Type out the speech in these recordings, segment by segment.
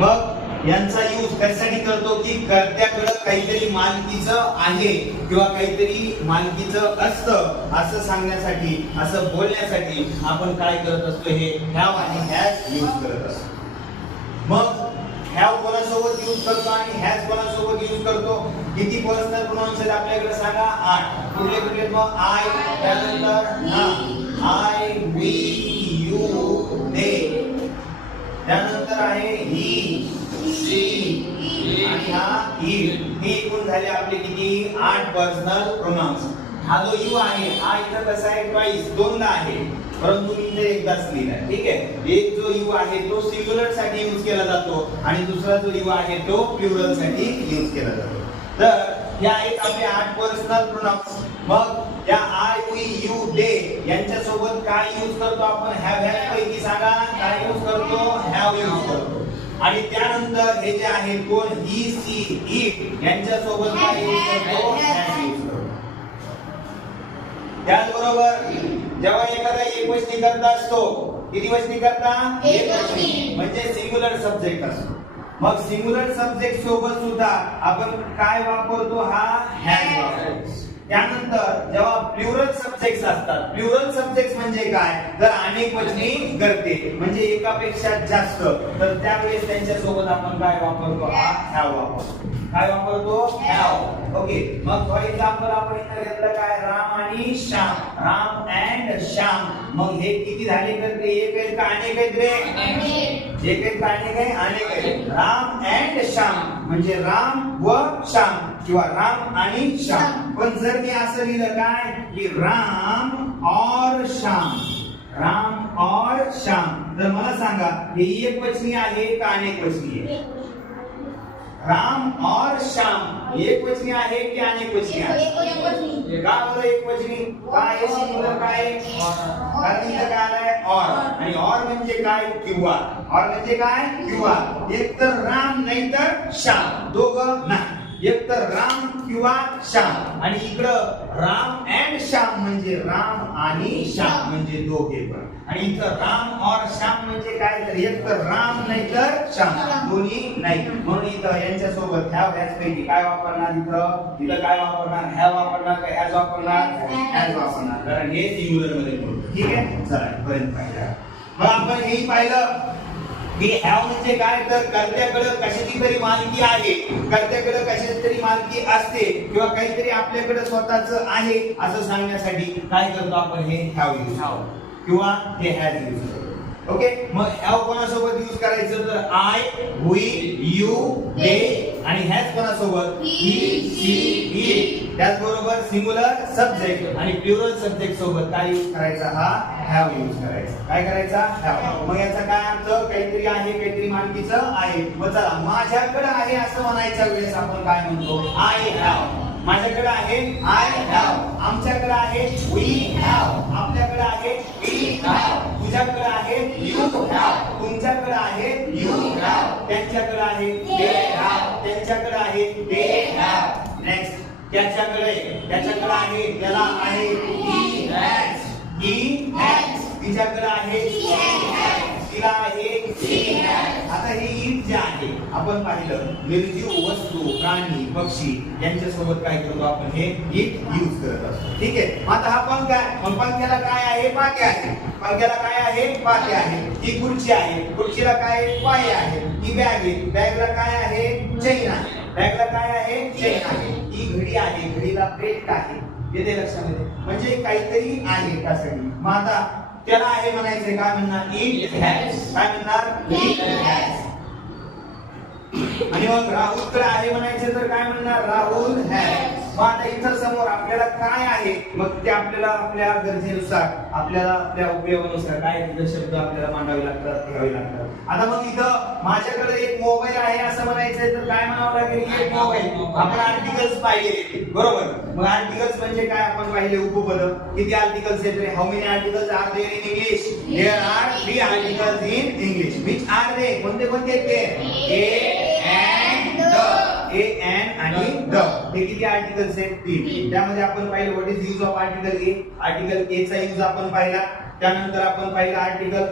मग यांचा यूज कशासाठी करतो की कर्त्याकडे काहीतरी मालकीचं आहे किंवा काहीतरी मालकीचं असतं असं सांगण्यासाठी, असं बोलण्यासाठी आपण काय करत असतो, हे हॅव आणि हॅज यूज करत असतो. मग हॅव कोणासोबत यूज करतो आणि हॅज कोणासोबत यूज करतो? किती पर्सनल प्रोनाउन्स आहेत आपल्याकडे सांगा? 8. कुठले कुठले? मग आय, त्यानंतर आय, वी, यू, दे, त्यानंतर आहे ही, शी आणि हा इट. हे एकूण झाले आपले किती? 8 पर्सनल प्रोनाउन्स. हा जो यू आहे हा इथं कसा आहे? ट्वाइस, दोनदा आहे, परंतु इथे एकदाच लिहिलाय. ठीक आहे. एक जो यू आहे तो सिंग्युलर साठी यूज केला जातो आणि दुसरा जो यू आहे तो प्लुरल साठी यूज केला जातो. तर या आहेत आपले 8 पर्सनल प्रोनाउन्स. मग या आय, वी, यू, दे यांच्या सोबत काय यूज करतो आपण? हॅव. हॅव पैकी सांगा काय यूज करतो? हॅव यूज करतो. आणि त्यानंतर हे जे आहे कोण? ही, सी, इट यांच्या सोबत काय यूज करतो? हॅज यूज करतो. त्याचबरोबर जेव्हा एखादा एकवचनी करता असतो, किती वचनी करता? एकवचनी, म्हणजे सिंग्युलर सब्जेक्ट असतो. मग सिंग्युलर सब्जेक्ट सोबत सुद्धा आपण काय वापरतो? हा हॅज वापरतो. त्यानंतर जेव्हा प्लुरल सब्जेक्ट्स असतात, प्लुरल सब्जेक्ट्स म्हणजे काय? जर अनेक वचनी करते म्हणजे एकापेक्षा जास्त, तर त्यावेळेस त्यांच्या सोबत आपण काय वापरतो? हा हॅव वापरतो. काय वापरतो? हॅव. ओके. मग फॉर एक्झाम्पल आपण इथे घेतलं काय? राम आणि श्याम, राम अँड श्याम. मग हे किती झाले करते? एक आहेत का अनेक आहेत रे? एक आहेत का अनेक आहे? अनेक आहेत. राम अँड श्याम म्हणजे राम व श्याम किंवा राम आणि श्याम. पण जर मी असं लिहिलं काय की राम और श्याम, राम और श्याम, तर मला सांगा हे एकवचनी आहे का अनेक वचनी आहे? राम और श्याम एकवचनी आहे की अनेक वचनी आहे? एकवचनी. का बरं एकवचनी? काय आहे? सिंगुलर काय आहे? कारण इथं काय आलंय? और. आणि और म्हणजे काय? किंवा. और म्हणजे काय? किंवा. एक तर राम नाही तर श्याम, दोघं नाही. एक तर राम किंवा श्याम. आणि इकडं राम अँड श्याम म्हणजे राम आणि श्याम म्हणजे दोघे पण. आणि इथं राम और श्याम म्हणजे काय? तर एक तर राम नाही तर श्याम, दोन्ही नाही. म्हणून इथं यांच्या सोबत हॅव हॅज पैकी काय वापरणार? इथं काय वापरणार? हॅव वापरणार का हॅज वापरणार? हॅज वापरणार, कारण हे सिंग्युलर मध्ये बोलतो. ठीक आहे. चला पर्यंत पाहिलं. मग आपण हेही पाहिलं की हॅव म्हणजे काय? तर कर्त्याकडे कशाची तरी मालकी आहे, कर्त्याकडे कशाची तरी मालकी असते किंवा काहीतरी आपल्याकडे स्वतःच आहे असं सांगण्यासाठी काय करतो आपण? हे हॅव यूज किंवा हे हॅज यूज करतो. ओके. मग हॅव कोणासोबत यूज करायचं? तर आय, वी, यू, दे. आणि हॅज कोणासोबत? ही, शी, इट. त्याचबरोबर सिंग्युलर सब्जेक्ट आणि प्लुरल सब्जेक्ट सोबत काय यूज करायचा? हा हॅव यूज करायचा. काय करायचा? हॅव. मग याचा काय अर्थ? काहीतरी आहे, काहीतरी मालकीचं आहे. मग चला माझ्याकडे आहे असं म्हणायच्या वेळेस आपण काय म्हणतो? I have. माझ्याकडे आहे आय हॅव. आमच्याकडे आहे वी हॅव. आपल्याकडे आहे वी हॅव. तुझ्याकडे आहे यू हॅव. तुमच्याकडे आहे यू हॅव. त्यांच्याकडे आहे दे हॅव. त्यांच्याकडे आहे दे हॅव. नेक्स्ट त्याच्याकडे आहे, त्याला आहे ही हॅज. He has. तिच्याकडे आहे शी हॅज. तिला आहे शी हॅज. आता हे इट जे आहे आपण पाहिलं निर्जीव वस्तू, प्राणी, पक्षी यांच्या सोबत काय करतो आपण? हे इट यूज करत असतो. ठीक आहे. आता हा पंख आहे. मग पंख्याला काय आहे? पाके आहे. पंख्याला काय आहे? पाके आहे. ही खुर्ची आहे. खुर्चीला काय आहे? पाय आहे. ही बॅग आहे. बॅगला काय आहे? चेन आहे. बॅगला काय आहे? चेन आहे. ही घडी आहे. घडीला बेल्ट आहे. येते लक्षामध्ये? म्हणजे काहीतरी आहे त्यासाठी. मग आता त्याला आहे म्हणायचे काय म्हणणार? It has. काय म्हणणार? It has. आणि मग राहुलकडे आहे म्हणायचे तर काय म्हणणार? राहुल हॅज. मग आता इथं समोर आपल्याला काय आहे? मग ते आपल्याला आपल्या गरजेनुसार, आपल्याला आपल्या उपयोगानुसार काय तिथे शब्द आपल्याला मांडावे लागतात, घ्यावे लागतात. आता मग इथं माझ्याकडे एक मोबाईल आहे असं म्हणायचंय तर काय म्हणावं लागेल? एक मोबाईल. आपण आर्टिकल्स पाहिले बरोबर. मग आर्टिकल्स म्हणजे काय? आपण पाहिले उपपद. किती आर्टिकल्स आहेत रे? How many articles are there in English? There are 3 articles in English. Which are they? कोणते कोणते ते? A and the. A and आणि द. हे किती आर्टिकल्स आहेत? 3. त्यामध्ये आपण पाहिलं what is use of article a. Article a चा यूज आपण पाहिला. त्यानंतर आपण पाहिलं आर्टिकल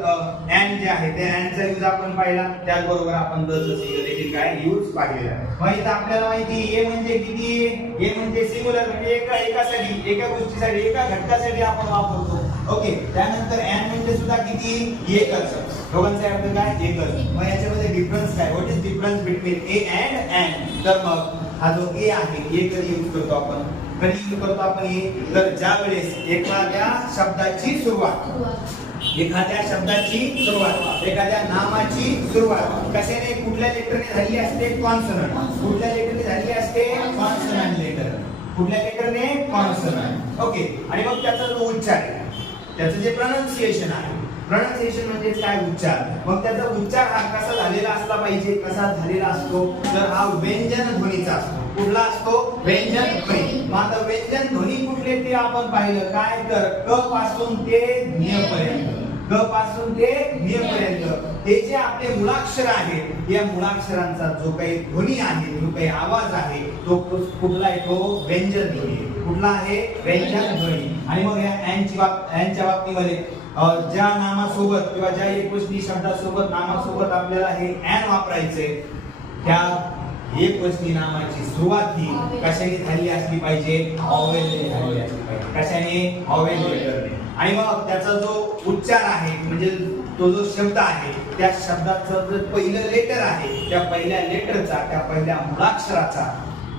अँड जे आहे ते अँडचा यूज आपण पाहिला, त्याचबरोबर आपण द देखील काय यूज पाहिलेला आहे. मग इथं आपल्याला माहिती ए म्हणजे किती, ए म्हणजे सिंग्युलर म्हणजे एकासाठी, एका गोष्टीसाठी, एका घटकासाठी आपण वापरतो. ओके, त्यानंतर अँड म्हणजे सुद्धा किती, एकच. दोघांचा अर्थ काय, एकच. मग याच्यामध्ये डिफरन्स काय, what is difference between A and and. तर मग हा जो ए आहे, ए कधी यूज करतो आपण, कधी यूज करतो आपण ए, तर ज्या वेळेस एखाद्या शब्दाची सुरुवात, एखाद्या शब्दाची सुरुवात, एखाद्या नामाची सुरुवात कशाने, कुठल्या लेटरने झाली असते, कॉन्सोनंट. कुठल्या लेटरने झाली असते, कॉन्सोनंट लेटर. कुठल्या लेटरने, कॉन्सोनंट. ओके, आणि मग त्याचा जो उच्चार आहे, त्याचं जे प्रोनाउन्सिएशन आहे, प्रोनाउन्सिएशन म्हणजे काय, उच्चार. मग त्याचा उच्चार हा कसा झालेला असला पाहिजे, कसा झालेला असतो, तर हा व्यंजन ध्वनीचा असतो. कुठला असतो, व्यंजन ध्वनी. मग आता व्यंजन ध्वनी कुठले ते आपण पाहिलं काय, तर क पासून ते ज्ञ पर्यंत, क पासून ते ज्ञ पर्यंत हे जे आपले मुळाक्षर आहेत, या मुळाक्षरांचा जो काही ध्वनी आहे, जो काही आवाज आहे, तो कुठला आहे, तो व्यंजन ध्वनी. कुठला आहे, व्यंजन ध्वनी. आणि मग या अँडच्या बाबतीमध्ये ज्या नामासोबत किंवा ज्या एकवचनी शब्दासोबत, नामासोबत आपल्याला हे अँड वापरायचे, त्या एकवचनी नामाची सुरुवात ही कशाने झाली असली पाहिजे, ऑवेलने झाली असली पाहिजे. कशाने, ऑवेल लेटरने. आणि मग त्याचा जो उच्चार आहे, म्हणजे तो जो शब्द आहे, त्या शब्दाचं जे पहिलं लेटर आहे, त्या पहिल्या लेटरचा, त्या पहिल्या मुळाक्षराचा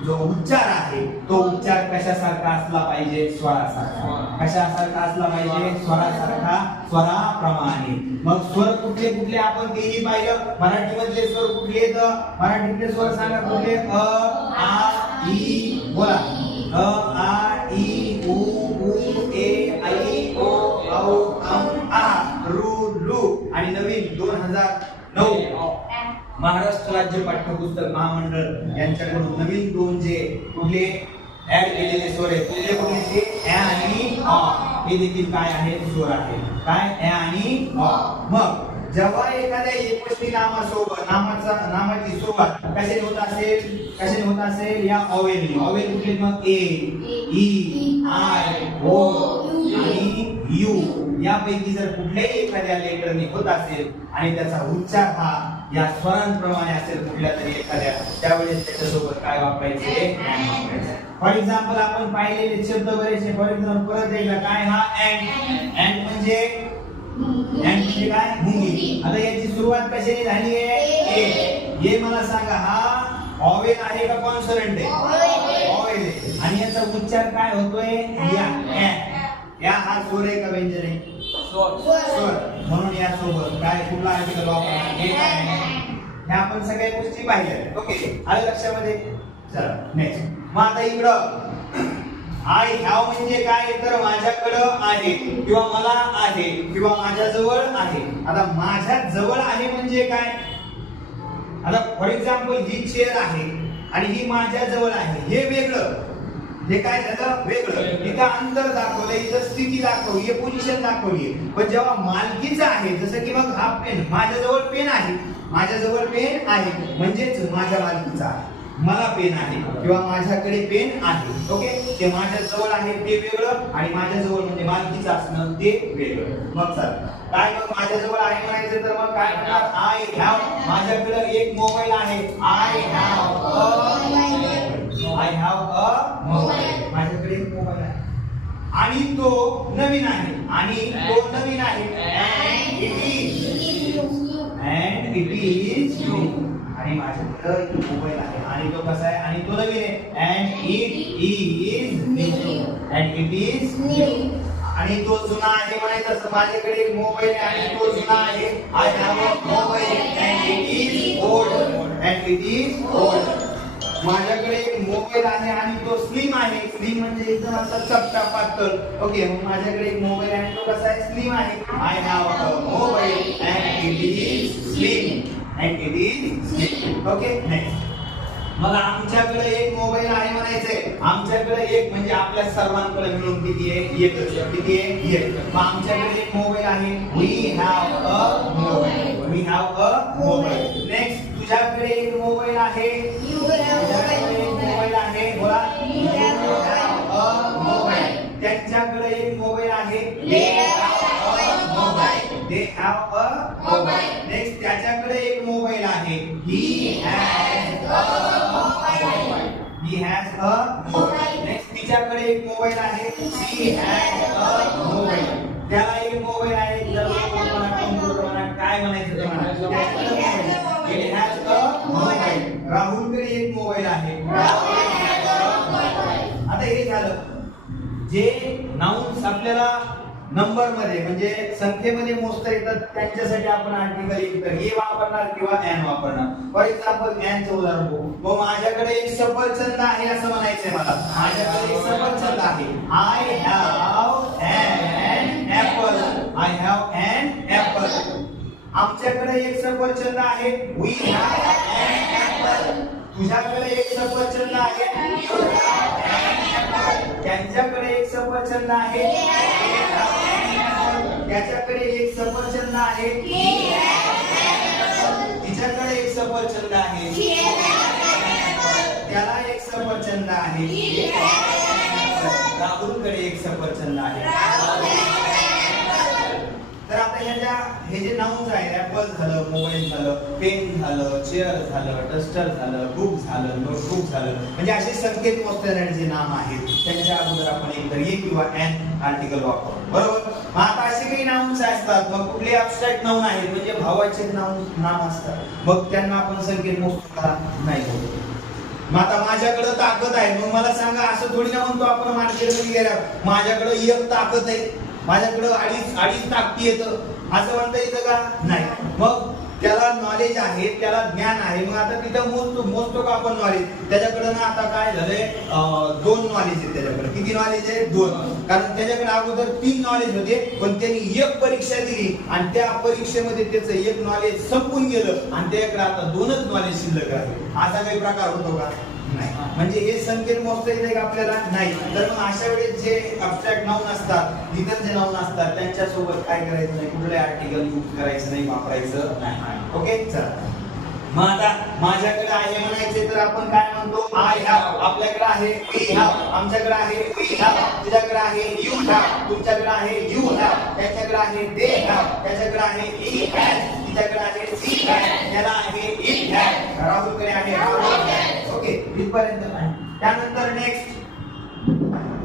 जो उच्चार आहे, तो उच्चार कशासारखा असला पाहिजे, स्वरासारखा. कशासारखा असला पाहिजे, स्वरासारखा, स्वराप्रमाणे. मग स्वर कुठले कुठले आपण तेही पाहिलं. मराठीमधले स्वर कुठले आहेत, मराठीतले स्वर सांगा कुठले, अ आ इ, बोला, अ आ इ उ ऊ ए ऐ ओ औ अम आ रू लू. आणि नवीन 2009 महाराष्ट्र राज्य पाठ्यपुस्तक महामंडळ यांच्याकडून नवीन 2 जे कुठले ऍड केलेले स्वर आहेत, कुठले ते ऍ आणि अ, हे देखील काय आहे, स्वर आहे. काय, ऍ आणि अ. मग जेव्हा एखाद्या एकवचनी नामासोबत, नामाची सुरुवात कशाने होत असेल, कशाने होत असेल, या ऑवेलने. ऑवेल कुठले, मग ए, ई, आय, ओ आणि यू यापैकी जर कुठल्याही एखाद्या लेटरने होत असेल आणि त्याचा उच्चार हा या स्वरांप्रमाणे असेल कुठल्या तरी एखाद्या, त्यावेळेस त्याच्यासोबत काय वापरायचे, फॉर एक्झाम्पल आपण पाहिलेले शब्द बरेचसे. फॉर एक्झाम्पल परत एकदा काय, हा अँड. अँड म्हणजे, अँड म्हणजे काय, मुंगी. आता याची सुरुवात कशाने झाली आहे, ए. ये मला सांगा, हा ऑवेल आहे का कॉन्सोनंट आहे, ऑवेल आहे. आणि याचा उच्चार काय होतोय, या, या हा स्वर आहे का व्यंजन आहे, स्वर. म्हणून या सोबत काय, कुठला आर्टिकल वापरणार, हे आपण सगळ्या गोष्टी पाहिल्या. ओके, आलं लक्षामध्ये. चला नेक्स्ट. मग आता इकडं आय हॅव म्हणजे काय, तर माझ्याकडं आहे किंवा मला आहे किंवा माझ्याजवळ आहे. आता माझ्या जवळ आहे म्हणजे काय, आता फॉर एक्झाम्पल ही चेअर आहे आणि ही माझ्या जवळ आहे, हे वेगळं. हे काय झालं, वेगळं. इथं अंतर दाखवलं, इथं स्थिती दाखवली, पोझिशन दाखवली. पण जेव्हा मालकीचं आहे, जसं की मग हा पेन, माझ्याजवळ पेन आहे, माझ्याजवळ पेन आहे म्हणजेच माझ्या मालकीचा आहे. मला पेन आहे किंवा माझ्याकडे पेन आहे. ओके, ते माझ्याजवळ आहे ते वेगळं आणि माझ्याजवळ म्हणजे मालकीचं असणं ते वेगळं. मग चला काय, मग माझ्याजवळ आहे म्हणायचं तर मग काय म्हणणार, आय हॅव. माझ्याकडे एक मोबाईल आहे, I have a, I have a mobile. माझ्याकडे एक मोबाईल आहे आणि तो नवीन आहे, आणि तो नवीन आहे, and it is new. आणि माझ्याकडे एक मोबाईल आहे आणि तो कसा आहे, आणि तो नवीन आहे, and it is new. आणि तो जुना आहे म्हणायचं असं, माझ्याकडे एक मोबाईल आहे आणि तो जुना आहे, I have a mobile and it is old. माझ्याकडे एक मोबाईल आहे आणि तो स्लिम आहे. स्लिम म्हणजे एकदम असा चपटा पातळ. ओके, मग माझ्याकडे एक मोबाईल आहे आणि तो कसा आहे, स्लिम आहे. I have a mobile and it is slim. Okay, next. मग आमच्याकडे एक मोबाईल आहे म्हणायचंय. आमच्याकडे एक म्हणजे आपल्या सर्वांकडे मिळून किती आहे, एकच. किती आहे, एक. मग आमच्याकडे एक मोबाईल आहे, we have a mobile. We have a mobile. Next, तुझ्याकडे एक मोबाईल आहे, तुझ्याकडे एक मोबाईल आहे, बोला, यू हॅव अ मोबाईल. त्यांच्याकडे एक मोबाईल आहे, they have a have a mobile. Next त्याच्याकडे एक मोबाईल आहे. He has a mobile. He has a mobile. Next तिच्याकडे एक मोबाईल आहे. She has a mobile. त्याला एक मोबाईल आहे. कम्प्युटर काय म्हणायचं तुम्हाला? It has a mobile. राहुलकडे एक मोबाईल आहे. आता हे झालं जे नाउन्स आपल्याला नंबर मध्ये म्हणजे संख्येमध्ये मोजता येतात त्यांच्यासाठी आपण आर्टिकल एकतर ए वापरणार किंवा एन वापरणार. फॉर एक्झाम्पल एनचं उदाहरण बघू. मग माझ्याकडे एक सफरचंद आहे असं म्हणायचंय मला. माझ्याकडे एक सफरचंद आहे. I have an apple. I have an apple. आमच्याकडे एक सफरचंद आहे. We have an apple. तुझ्याकडे एक सफरचंद आहे. You have an apple. त्यांच्याकडे एक सफरचंद आहे. त्याच्याकडे एक सफरचंद आहे. तिच्याकडे एक सफरचंद आहे. त्याला एक सफरचंद आहे. राहुलकडे एक सफरचंद आहे. तर आता हे जे नाउन्स आहेत ऍपल झालं, मोबाईल झालं, पेन झालं, चेअर झालं, डस्टर झालं, बुक झालं, नोटबुक झालं, म्हणजे असे संकेत मोजणारे जे नाम आहेत त्यांच्या अगोदर आपण एकतर ए किंवा एन आर्टिकल वापरतो. बरोबर. मग आता असे काही नाउन्स असतात. मग कुठले ॲब्स्ट्रॅक्ट नाउन आहेत म्हणजे भावाचे नाम असतात. मग त्यांना आपण संकेत मोजतो का? नाही होत. मग आता माझ्याकडे ताकद आहे. मग मला सांगा असं थोडी ना म्हणतो आपण मार्केटमध्ये गेल्यावर माझ्याकडे एक ताकद आहे, माझ्याकडे अडीच ताकदी येतं असं म्हणता येतं का? नाही. मग त्याला नॉलेज आहे, त्याला ज्ञान आहे. मग आता तिथं मोजतो का आपण नॉलेज? त्याच्याकडे ना आता काय झालंय 2 नॉलेज आहे त्याच्याकडे. किती नॉलेज आहे? 2. कारण त्याच्याकडे अगोदर 3 नॉलेज होते पण त्यांनी एक परीक्षा दिली आणि त्या परीक्षेमध्ये त्याचं एक नॉलेज संपून गेलं आणि त्याच्याकडे आता 2च नॉलेज शिल्लक आहे. असा काही प्रकार होतो का? नाही. म्हणजे हे संकेत मोजता येते का आपल्याला? नाही. तर मग अशा वेळेस जे ॲब्स्ट्रॅक्ट नाउन असतात, इतर जे नाउन असतात त्यांच्यासोबत काय करायचं नाही, कुठले आर्टिकल यूज करायचं नाही, वापरायचं नाही. ओके. चला मग आता माझ्याकडे आहे म्हणायचे तर आपण काय म्हणतो? I have. आपल्याकडे आहे वी हॅव. आमच्याकडे आहे वी हॅव. तुझ्याकडे आहे यू हॅव. तुमच्याकडे आहे यू हॅव. त्याच्याकडे आहे दे हॅव. त्याच्याकडे आहे ही हॅज. तिच्याकडे आहे सी हॅज. त्याला आहे इट हॅज. राहुलकडे आहे राहुल हॅज. ओके. इथपर्यंत. त्यानंतर नेक्स्ट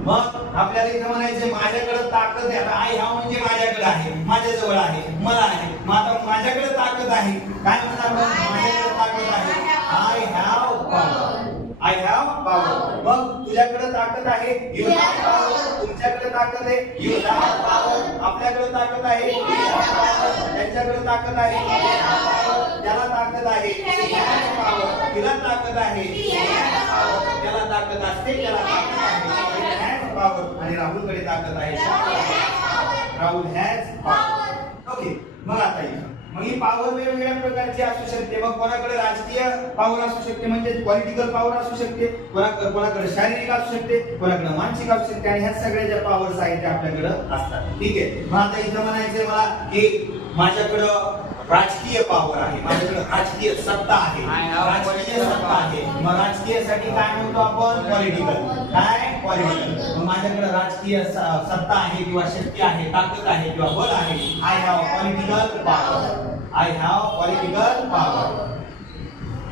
मग आपल्याला इथं म्हणायचं माझ्याकडे ताकद आहे. आय हॅव म्हणजे माझ्याकडे आहे, माझ्याजवळ आहे, मला आहे. मग आता माझ्याकडे ताकद आहे काय म्हणणार? माझ्याकडे ताकद आहे. I have power. I have power. मग तुझ्याकडे ताकद आहे. You have power. तुमच्याकडे ताकद आहे. You have power. आपल्याकडे ताकद आहे. We have power. त्यांच्याकडे ताकद आहे. They have power. त्याला ताकद आहे. She has power. तिला ताकद आहे. She has power. त्याला ताकद असते. त्याला ताकद आहे. पॉवर. आणि राहुलकडे ताकद आहे. Rahul has power. ओके. मग आता मग ही पॉवर वेगवेगळ्या प्रकारची असू शकते. मग कोणाकडे राजकीय पॉवर असू शकते म्हणजे पॉलिटिकल पॉवर असू शकते, कोणाकडे शारीरिक असू शकते, कोणाकडे मानसिक असू शकते. आणि ह्या सगळ्या ज्या पॉवर्स आहेत त्या आपल्याकडे असतात. ठीक आहे. मग आता इथं म्हणायचंय मला की माझ्याकडं राजकीय पॉवर आहे, माझ्याकडे राजकीय सत्ता आहे, राजकीय सत्ता आहे. मग राजकीयसाठी काय म्हणतो आपण? पॉलिटिकल. काय? पॉलिटिकल. मग माझ्याकडे राजकीय सत्ता आहे किंवा शक्ती आहे, ताकद आहे किंवा बल आहे. I have political power. I have political power.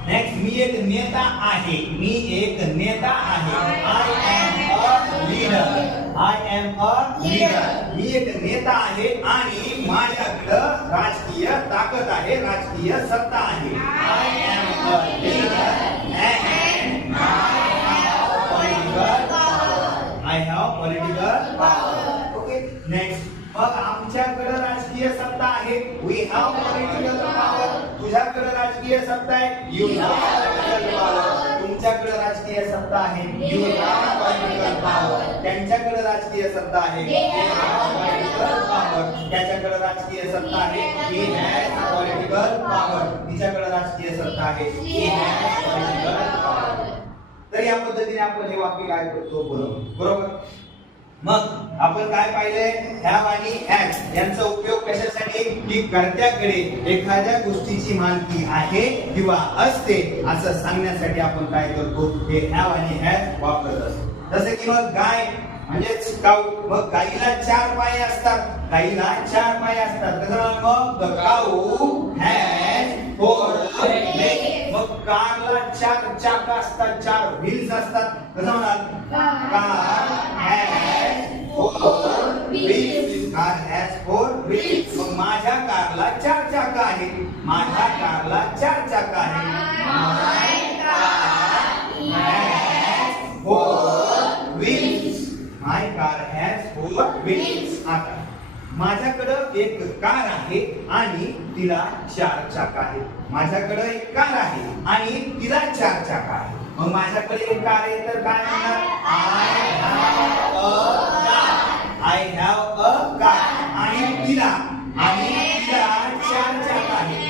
Next मी एक नेता आहे. मी एक नेता आहे. I am a leader. I am a leader. मी एक नेता आहे आणि माझ्याकडं राजकीय ताकद आहे, राजकीय सत्ता आहे. I am a leader and I have political power. I have political power. Okay. Next. मग आमच्याकडे राजकीय सत्ता आहे. We have political power. तुझ्याकडे राजकीय सत्ता आहे. You have political power. तुमच्याकडे राजकीय सत्ता आहे. You have political power. त्यांच्याकडे राजकीय सत्ता आहे. They have political power. त्याच्याकडे राजकीय सत्ता आहे. He has political power. तिच्याकडे राजकीय सत्ता आहे. He has political power. तर या पद्धतीने आपण हे वाक्य काय करतो? बरोबर. मग आपण काय पाहिलंय? हॅव आणि हॅज यांचा उपयोग कशासाठी? की कर्त्याकडे एखाद्या गोष्टीची मालकी आहे किंवा असते असं सांगण्यासाठी आपण काय करतो? हे हॅव आणि हॅज वापरत असतो. जसं की मग गाय म्हणजेच काऊ. मग गाईला 4 पाय असतात, गाईला 4 पाय असतात. कसं मग द काऊ हॅज 4 लेग्स. मग कारला 4 चाक असतात, 4 व्हील्स असतात. कसं म्हणाल? Car has 4 wheels. Car has 4 wheels. मग माझ्या कारला 4 चाक आहेत, माझ्या कारला 4 चाक आहेत. My car has 4 wheels. My car has 4 wheels. आता माझ्याकडं एक कार आहे आणि तिला 4 चाक आहेत. माझ्याकडे एक कार आहे आणि तिला 4 चाक आहेत. मग माझ्याकडे एक कार आहे तर काय म्हणणार? I have a car. आणि तिला 4 चाक आहेत.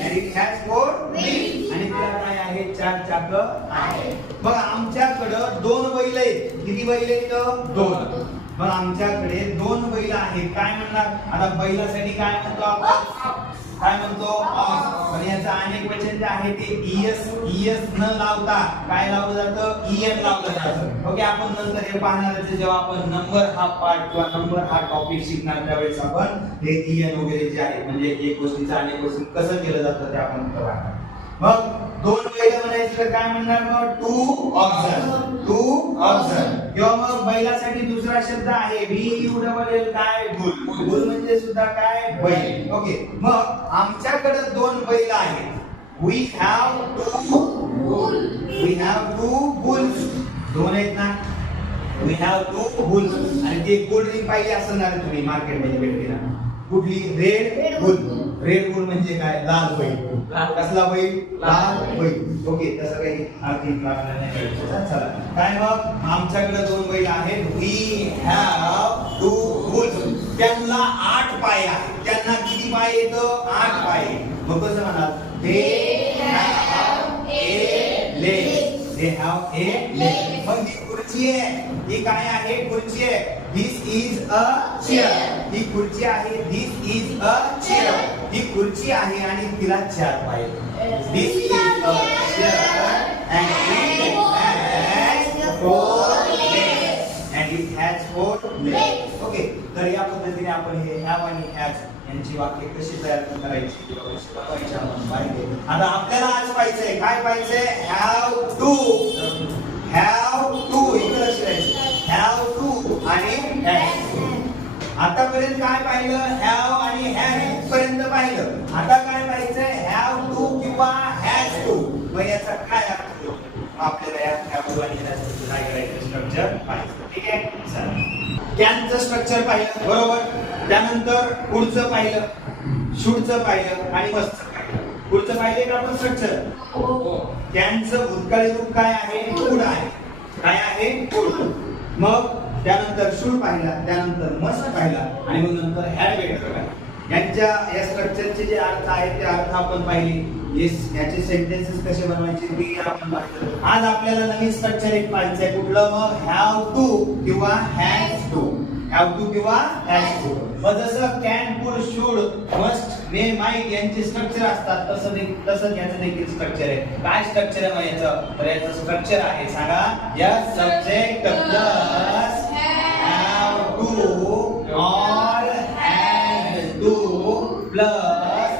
And it has 4 wheels. आणि तिला काय आहे? 4 चाक आहे. मग आमच्याकडे 2 बैल आहेत. किती बैल आहेत? 2. मग आमच्याकडे 2 बैल आहेत. काय म्हणणार? आता बैलासाठी काय म्हणतो आपण? काय म्हणतो? पण याचं अनेक वचन जे आहे ते ईएस न लावता काय लावलं जातं? ईएन लावलं जातं. ओके, आपण नंतर हे पाहणार आहे जेव्हा आपण नंबर हा पार्ट किंवा नंबर हा टॉपिक शिकणार त्यावेळेस आपण हे ईएन वगैरे जे आहे म्हणजे एक गोष्टीचं अनेक गोष्टी कसं केलं जातं ते आपण पाहणार. मग 2 बैल म्हणायचं तर काय म्हणणार? मग 2 ऑक्सन. किंवा मग बैलासाठी दुसरा शब्द आहे VULL काय? बुल. बुल म्हणजे सुद्धा काय? बैल. ओके, मग आमच्याकडे 2 बैल आहेत. We have 2 bulls. 2 आहेत ना? We have 2 bulls. आणि ते कोल्ड ड्रिंक पाहिजे असणार तुम्ही मार्केटमध्ये भेटतील. कुठली? Red boule. रेड बुल म्हणजे काय? लाल बैल. कसला बैल? लाल बैल. ओके, तसं काही अर्थ आपल्याला नाही कळलं. चला, काय मग आमच्याकडे 2 बैल आहेत. We have 2 bulls. त्यांना 8 पाय आहेत. त्यांना किती पाय येतं? 8 पाय. मग कसं म्हणाल? They have a leg. They have a leg. मग ही खुर्ची आहे, ही काय आहे? खुर्ची आहे. This is a chair. ही खुर्ची आहे. This is a chair. ही खुर्ची आहे आणि तिला 4 पाय. This is a chair and it has 4 legs. And it has 4 legs. Okay, तर या पद्धतीने आपण हे have आणि has यांची वाक्य कशी तयार करायची आपण पाहिजे. आता आपल्याला आज पाहिजे काय? पाहिजे have to. have to इकडे लक्ष द्यायचं. have to आणि has to. आतापर्यंत काय पाहिलं? have आणि has पर्यंत पाहिलं. आता काय पाहिजे? have to किंवा has to. मग याचा काय अर्थ होतो? आपल्याला या have to आणि has to काय करायचं? स्ट्रक्चर पाहिजे. ठीक आहे, चला. कॅनचं स्ट्रक्चर पाहिलं, बरोबर. त्यानंतर पुढचं पाहिलं, शूडचं पाहिलं आणि मस्तचं पाहिलं. पुढचं पाहिले का आपण स्ट्रक्चर? कॅनचं भूतकाळी रूप काय आहे? कुड आहे. काय आहे? कुड. मग त्यानंतर शूड पाहिला, त्यानंतर मस्ट पाहिला आणि मग नंतर हॅड वेटर पाहिला. या स्ट्रक्चरचे जे अर्थ आहेत ते अर्थ आपण पाहिले. याचे सेंटेन्सेस कसे बनवायचे ते आपण पाहिलं. आज आपल्याला नवीन स्ट्रक्चर एक पाहायचं आहे. कुठलं? मग हॅव टू किंवा हॅज टू. हॅव टू किंवा हॅज टू. मग जसं कॅन, कुड, शूड, मस्ट, मे, माईट यांचे स्ट्रक्चर असतात तसंच याचं देखील स्ट्रक्चर आहे. काय स्ट्रक्चर आहे मग याचं? तर याचं स्ट्रक्चर आहे, सांगा. Yes, subject plus have to और हॅज टू प्लस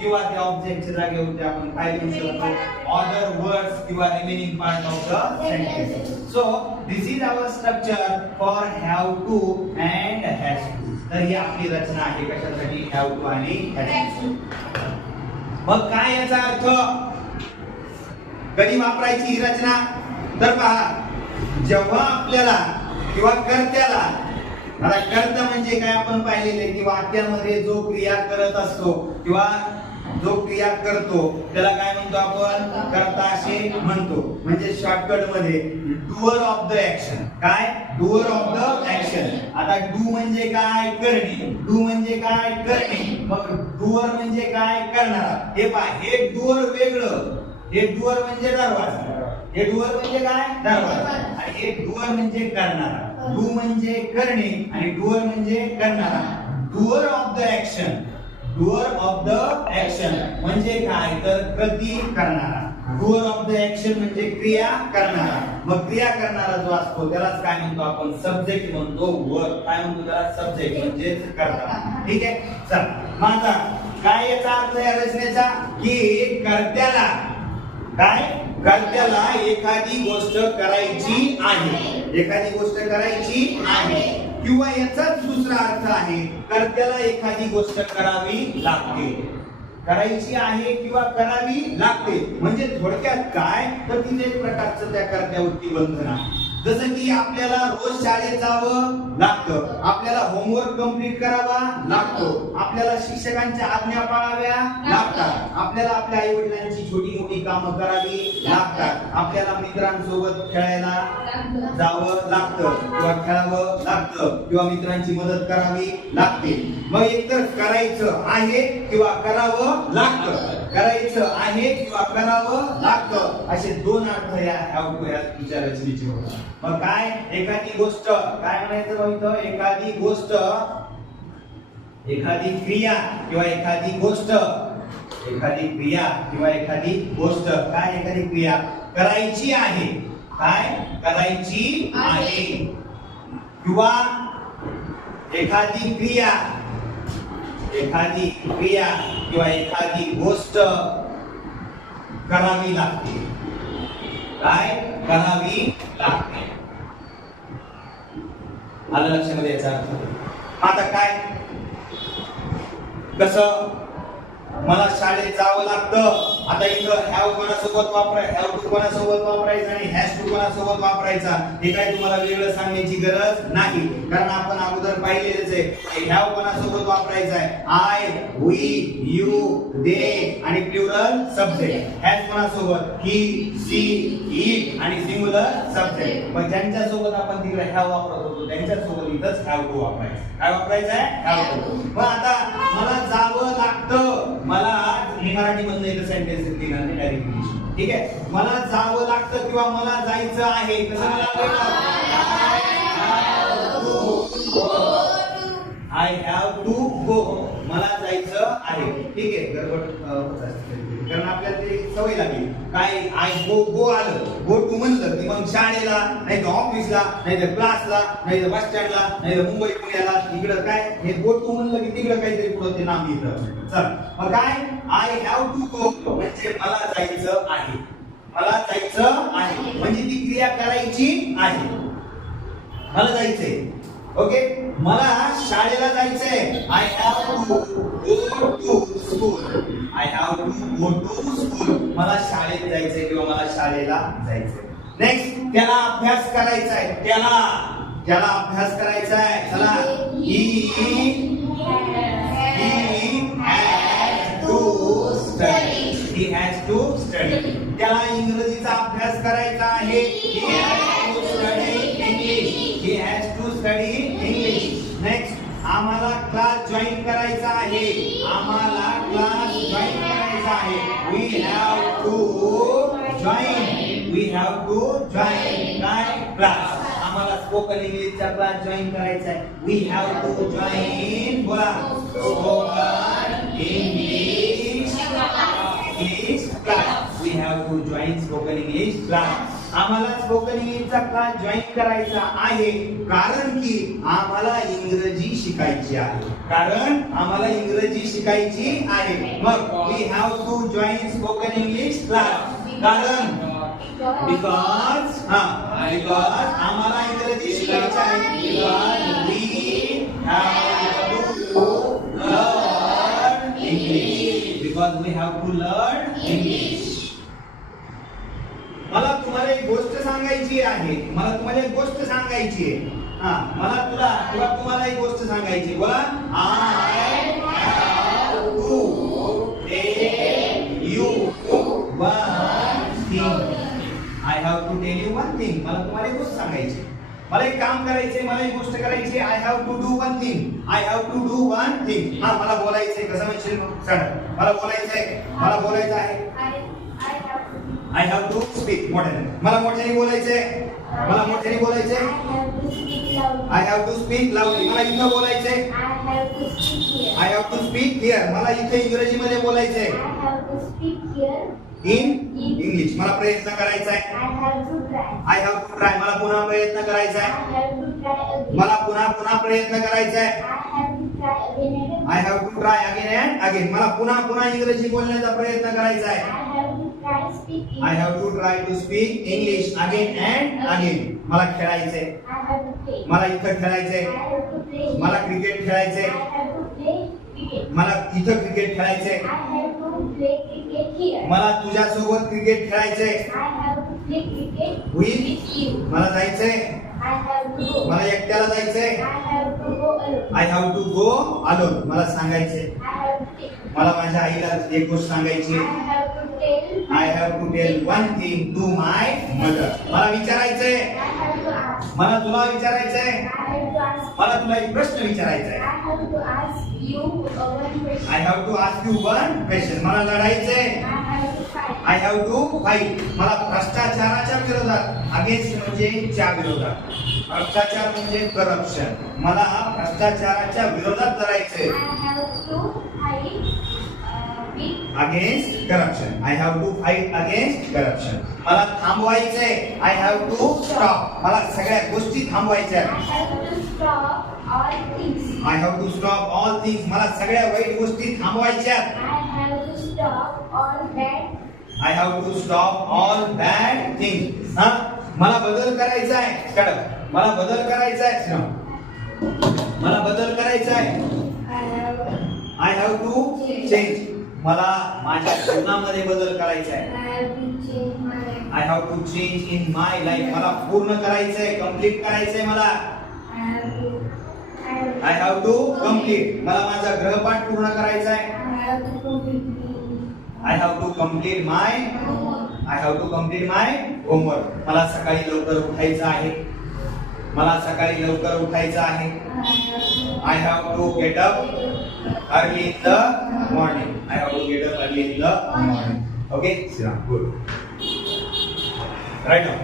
किंवा त्या ऑब्जेक्टच्या जागेवर आपण काय लिहू शकतो? other words किंवा remaining part of the sentence. So this is our structure for have to and has to. तर ही आपली रचना आहे कशासाठी? have to आणि has to. मग काय याचा अर्थ? कधी वापरायची ही रचना? तर पहा, जेव्हा आपल्याला किंवा कर्त्याला, आता कर्ता म्हणजे काय आपण पाहिलेले की वाक्यामध्ये जो क्रिया करत असतो किंवा जो क्रिया करतो त्याला काय म्हणतो आपण? कर्ता असे म्हणतो. म्हणजे शॉर्टकट मध्ये डुअर ऑफ द ऍक्शन. काय? Doer of the action. आता डू म्हणजे काय? करणे. डू म्हणजे काय? करणे. मग डुअर म्हणजे काय? करणारा. हे पहा, हे डुअर वेगळं. हे डुअर म्हणजे दरवाजा. हे डुअर म्हणजे काय? दरवाजा. आणि हे डुअर म्हणजे करणारा. डू म्हणजे करणे आणि डुअर म्हणजे करणारा. Doer of the action. Doer of the action म्हणजे काय तर कृती करणारा. डुअर ऑफ द ऍक्शन म्हणजे क्रिया करणारा. मग क्रिया करणारा जो असतो त्यालाच काय म्हणतो आपण सब्जेक्ट म्हणतो. वर्क काय म्हणतो त्याला सब्जेक्ट म्हणजे कर्ता. ठीक आहे. चल माझा काय याचा अर्थ या रचनेचा की कर्त्याला काय कर्त्याला एखादी गोष्ट करायची आहे. एखादी गोष्ट करायची आहे किंवा याचाच दुसरा अर्थ आहे कर्त्याला एखादी गोष्ट करावी लागते. करायची आहे किंवा करावी लागते म्हणजे थोडक्यात काय तर तिथे एक प्रकारचं त्या कर्त्यावरती बंधन आहे. जसं की आपल्याला रोज शाळेत जावं लागतं, आपल्याला होमवर्क कंप्लीट करावा लागतो, आपल्याला शिक्षकांच्या आज्ञा पाळाव्या लागतात, आपल्याला आपल्या आई वडिलांची छोटी मोठी कामं करावी लागतात, आपल्याला मित्रांसोबत खेळायला जावं लागतं किंवा खेळावं लागतं किंवा मित्रांची मदत करावी लागते. मग एकतर करायचं आहे किंवा करावं लागतं, करायचं आहे किंवा करावं लागतं असे दोन अर्थ या हॅव टू ह्या तुमच्या रचनेचे होतात. मग काय एखादी गोष्ट काय म्हणायचं बघ इथं एखादी गोष्ट एखादी क्रिया किंवा एखादी गोष्ट एखादी क्रिया किंवा एखादी गोष्ट काय एखादी क्रिया करायची आहे. काय करायची आहे किंवा एखादी क्रिया किंवा एखादी गोष्ट करावी लागते. काय करावी लागते. आलं लक्षामध्ये याचा अर्थ. आता काय कसं मला शाळेत जावं लागतं. आता इथं हॅव कोणासोबत हॅव टू कोणासोबत वापरायचा आणि हॅज टू कोणासोबत वापरायचा हे काय तुम्हाला वेगळं सांगण्याची गरज नाही कारण आपण अगोदर पाहिलेलंच आहे. हॅव कोणासोबत वापरायचा आहे आय वी यू दे आणि प्लुरल सब्जेक्ट. हॅज कोणासोबत ही सी इट आणि सिंग्युलर सब्जेक्ट. मग ज्यांच्या सोबत आपण तिकडे हॅव वापरत होतो त्यांच्या सोबत इथंच हॅव टू वापरायचं. काय वापरायचं आहे हॅव टू. मग आता मला जावं लागतं. मला मी मराठी मधलं एक सेंटेन्स लिहिणार नाही डायरेक्ट इंग्लिश. ठीक आहे. मला जावं लागतं किंवा मला जायचं आहे. कसं मला आय हॅव टू गो. मला जायचं आहे. ठीक आहे. गडबड कारण आपल्याला ते सवय लागली. काय आय गो आलं गो टू म्हणलं की मग शाळेला नाही तर ऑफिसला नाही तर क्लासला नाही तर बस स्टँडला नाही तर मुंबई पुण्याला इकडं काय हे गो टू म्हणलं की तिकडं काहीतरी पुढं ते नाव येतं. चल मग काय आय हॅव टू गो म्हणजे मला जायचं आहे. मला जायचं आहे म्हणजे ती क्रिया करायची आहे. मला जायचंय. ओके. मला शाळेला जायचंय. I have to go to school. I have to go to school. मला शाळेत जायचंय किंवा मला शाळेला जायचंय. नेक्स्ट त्याला अभ्यास करायचा आहे. त्याला अभ्यास करायचा आहे. चला he has to study. He has to study. त्याला इंग्रजीचा अभ्यास करायचा आहे. He has to study English. He has to study English. Next आम्हाला क्लास जॉईन करायचा आहे. आम्हाला क्लास जॉईन करायचा आहे. We have to join. We have to join काय क्लास. आम्हाला स्पोकन इंग्लिशचा क्लास जॉईन करायचा आहे. वी हॅव टू जॉईन बोला spoken English class. We have to join spoken English class. आम्हाला स्पोकन इंग्लिशचा क्लास जॉईन करायचा आहे कारण की आम्हाला इंग्रजी शिकायची आहे. कारण आम्हाला इंग्रजी शिकायची आहे. मग we have to join spoken English class कारण बिकॉज आम्हाला इंग्रजी शिकायची आहे. Because we have to learn English. Because we have to learn English. मला तुम्हाला एक गोष्ट सांगायची आहे. मला एक गोष्ट सांगायची आहे. मला तुला किंवा तुम्हाला एक गोष्ट सांगायची. बोला I have to tell you one thing. I have to tell you one thing. मला तुम्हाला एक गोष्ट सांगायची. मला एक काम करायचंय. मला एक गोष्ट करायची. I have to do one thing. I have to do one thing. मला बोलायचंय. कसं म्हणशील सांग. मला बोलायचंय. मला बोलायचं आहे. I have to speak. मोठ्याने मला मोठ्याने बोलायचंय. मला मोठ्याने बोलायचंय. I have to speak loudly. मला इथं बोलायचंय. I have to speak here. मला इथे इंग्रजीमध्ये बोलायचंय. In English. मला प्रयत्न करायचा आहे. I have to try. मला पुन्हा प्रयत्न करायचा आहे. मला पुन्हा प्रयत्न करायचा आहे. I have to try again and again. मला पुन्हा इंग्रजी बोलण्याचा प्रयत्न करायचा आहे. I have to try to speak English again and again. मला खेळायचंय. मला इथं खेळायचंय. मला क्रिकेट खेळायचंय. मला इथं क्रिकेट खेळायचंय. मला तुझ्यासोबत क्रिकेट खेळायचंय. मला जायचंय. मला एकट्याला जायचंय. I have to go alone. मला सांगायचंय. मला माझ्या आईला एक गोष्ट सांगायची. I have to tell one thing to my mother. मला विचारायचंय. मला तुला विचारायचंय. मला तुला एक प्रश्न विचारायचा आहे. I have to ask you one question. मला लढायचंय. I have to fight. मला भ्रष्टाचाराच्या विरोधात. अगेन्स्ट म्हणजे च्या विरोधात. भ्रष्टाचार म्हणजे करप्शन. मला भ्रष्टाचाराच्या विरोधात लढायचंय. Against corruption. I have to fight against corruption. मला थांबवायचंय. I have to stop. मला सगळ्या गोष्टी थांबवायच्या. I have to stop all things. मला सगळ्या वाईट गोष्टी थांबवायच्या. I have to stop all bad things. मला बदल करायचा आहे. कळलं? मला बदल करायचा आहे. मला बदल करायचा आहे. I have to change. मला माझ्या जीवनामध्ये बदल करायचा आहे. I have to change in my life. मला पूर्ण करायचंय, कंप्लीट करायचंय मला. I have to complete. मला माझा गृहपाठ पूर्ण करायचा आहे. I have to complete my homework. मला सकाळी लवकर उठायचं आहे. मला सकाळी लवकर उठायचं आहे. I have to get up early in the morning. I have to get up early in the morning. Okay? Good. Right now.